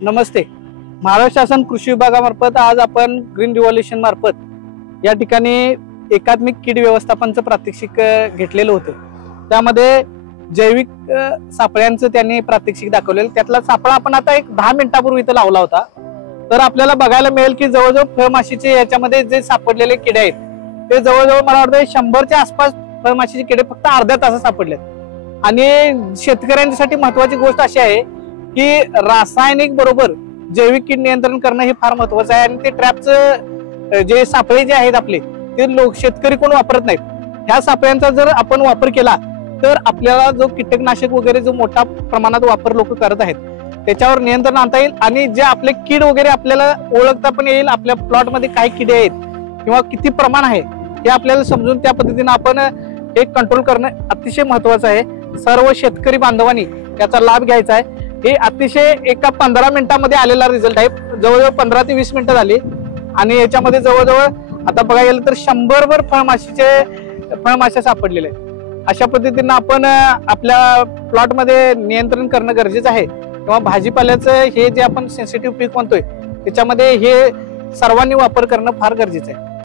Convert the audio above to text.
नमस्ते। महाराष्ट्र शासन कृषी विभागामार्फत आज आपण ग्रीन रिव्होल्यूशन मार्फत या ठिकाणी एकात्मिक कीड व्यवस्थापनचं प्रात्यक्षिक घेतलेलं होतं। त्यामध्ये जैविक सापळ्यांचं त्यांनी प्रात्यक्षिक दाखवलेलं। त्यातला सापळा आपण आता एक 10 मिनिटांपूर्वी इथं लावला होता। तर आपल्याला बघायला मिळेल की जवळजवळ फळमाशीचे याच्यामध्ये जे सापडलेले किडे आहेत ते जवळजवळ मला वाटतं 100च्या आसपास फळमाशीचे किडे फक्त अर्ध्या तासात सापडलेत। आणि शेतकऱ्यांसाठी महत्त्वाची गोष्ट अशी आहे की रासायनिक बरोबर जैविक कीड नियंत्रण करणं हे फार महत्त्वाचं आहे। आणि ते ट्रॅपचं जे सापळे जे आहेत आपले ते शेतकरी कोण वापरत नाहीत। ह्या सापळ्यांचा जर आपण वापर केला तर आपल्याला जो कीटकनाशक वगैरे जो मोठा प्रमाणात वापर लोक करत आहेत त्याच्यावर नियंत्रण आणता येईल। आणि जे आपले कीड वगैरे आपल्याला ओळखता पण येईल, आपल्या प्लॉट मध्ये काय किडे आहेत किंवा किती प्रमाण आहे हे आपल्याला समजून त्या पद्धतीने आपण हे कंट्रोल करणं अतिशय महत्त्वाचं आहे। सर्व शेतकरी बांधवांनी त्याचा लाभ घ्यायचा आहे। हे अतिशय एका 15 मिनिटांमध्ये आलेला रिझल्ट आहे। जवळजवळ 15 ते 20 मिनिटं झाली आणि याच्यामध्ये जवळजवळ आता बघायला गेलं तर 100 वर फळमाशा सापडलेले आहेत। अशा पद्धतीने आपण आपल्या प्लॉट मध्ये नियंत्रण करणं गरजेचं आहे। किंवा भाजीपाल्याचं हे जे आपण सेन्सिटिव्ह पीक म्हणतोय त्याच्यामध्ये हे सर्वांनी वापर करणं फार गरजेचं आहे।